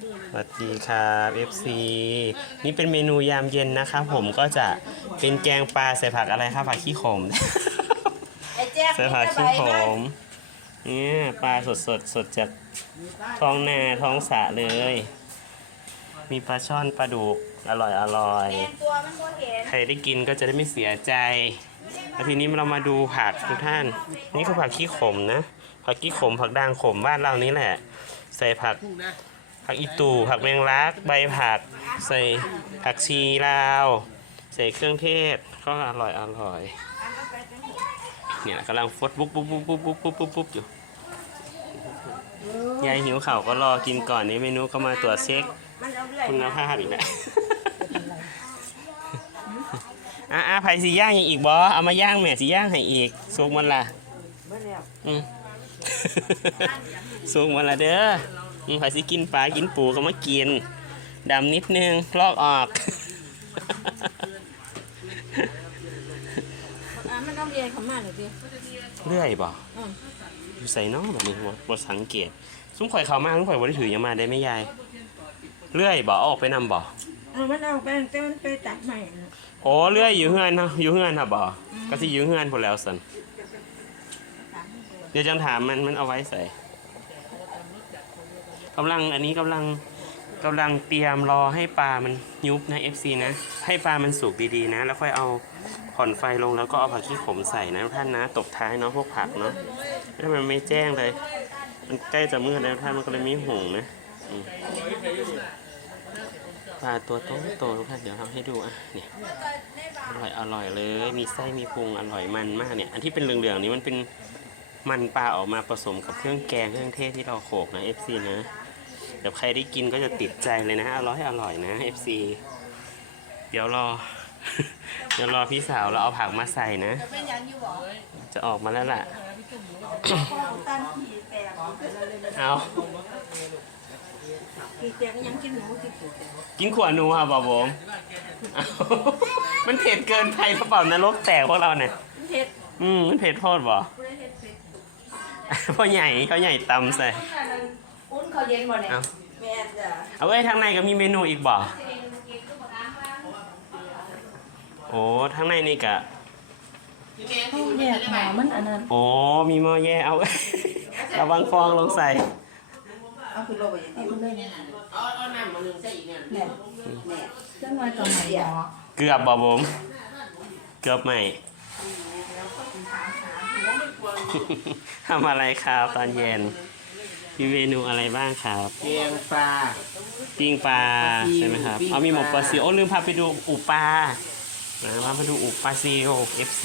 สวัสดีครับ FC นี่เป็นเมนูยามเย็นนะครับผมก็จะเป็นแกงปลาใส่ผักอะไรครับผักขี้ขม ไอ้แจ๊คใส่ผักขี้ขมเนี่ยปลาสดสดๆสดจากท้องนาท้องสระเลย มีปลาช่อนปลาดุกอร่อยอร่อย แมนตัวมันบ่เห็นใครได้กินก็จะได้ไม่เสียใจ แล้วทีนี้เรามาดูผักทุกท่าน นี่คือผักขี้ขมนะ ผักขี้ขมผักด่างขมบ้านเรานี่แหละ ใส่ผัก ผักอีตูผักแมงลัก ใบผัก ใส่ผักชีลาว ใส่เครื่องเทศ ก็อร่อยอร่อยเนี่ยกำลังฟดปุ๊บปุ๊บปุ๊บปุ๊บปุ๊บปุ๊บปุ๊บปุ๊บอยู่ยายหิวเข่าก็รอกินก่อนนี่เมนูก็มาตรวจเช็คมันเอาเรื่อยคุณภาพอีกแล้วอะอะไผ่สีย่างยังอีกบอเอามาย่างแม่สีย่างให้อีกสุกมันละเบิ่แล้วอืมสุกมันละเด้อ ไผ่สิกินปลากินปูก็มากินดำนิดนึงลอกออกอะมันเอาเรียนเขามาหน่อยดิเรื่อยบ่อืมอยู่ใส่น้องแบบนี้บ่บ่สังเกตซุ้มข่อยเขามาซุ้มข่อยบ่ได้ถือหยังมาได้ไหมยายเรื่อยบ่เอาออกไปนำบ่เอามันเอาไปแต่มันไปตัดใหม่นะโอ้เรื่อยอยู่เฮือนนะอยู่เฮือนครับบ่ก็สิอยู่เฮือนพุ่นแล้วสันเดี๋ยวจังถามมันมันเอาไว้ใส่ กำลังอันนี้กำลังกำลังเตรียมรอให้ปลามันยุบนะ FC นะ ให้ปลามันสุกดีๆนะ แล้วค่อยเอาผ่อนไฟลงแล้วก็เอาผักขี้ขมใส่นะท่านนะ ตบท้ายเนาะพวกผักเนาะถ้ามันไม่แจ้งเลย มันใกล้จะมืดแล้วท่านมันก็เลยมีหงนะปลาตัวโตโตๆทุกท่านเดี๋ยวทำให้ดูอะเนี่ยอร่อยอร่อยเลย มีไส้มีพุงอร่อยมันมากเนี่ย อันที่เป็นเหลืองๆนี้มันเป็นมันปลาออกมาผสมกับเครื่องแกงเครื่องเทศที่เราโขกนะ FC นะ เดี๋ยวใครได้กินก็จะติดใจเลยนะอร่อยอร่อยนะ FC เดี๋ยวรอ เดี๋ยวรอพี่สาวเราเอาผักมาใส่นะเป็นยังอยู่บ่จะออกมาแล้วล่ะพ่อตันผีแตกเอาผีแตกยังกินหนูกินปูแตกกินขวดหนูค่ะบอบผมเอามันเผ็ดเกินไปหรือเปล่านรกแตกพวกเราเนี่ยเฮ็ดอืมมันเผ็ดโทษบ่บ่ได้เฮ็ดเผ็ด พ่อใหญ่เขาใหญ่ตำใส่อุ่น เขาเย็นบ่เนี่ยเอาแม่นจ้ะเอาไว้ทางในก็มีเมนูอีกบ่โอ้ทางในนี่กะแยกหอมันอันนั้นโอ้มีหม้อแย่เอา ระวังฟองลงใส่เอาคือโลบ่อย่างนี้มันเลยเนี่ยเอาเอาน้ำมาหนึ่งใส่อีกเนี่ยแม่แม่จังหวะตอนไหนหมอเกือบบ่ผมเกือบใหม่ทำอะไรครับตอนเย็น มีเมนูอะไรบ้างครับแกงปลา ปิ้งปลาปลาซิวใช่ไหมครับ ปิ้งเอามีหมกปปลาลาซิวโอ้ลืมพาไปดูอูปลานะพาไปดูอูปลาซิว FC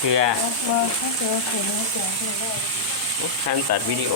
เกลือว่าถ้าเจอคนนี้แจกได้ ขั้นตัดวิดีโอ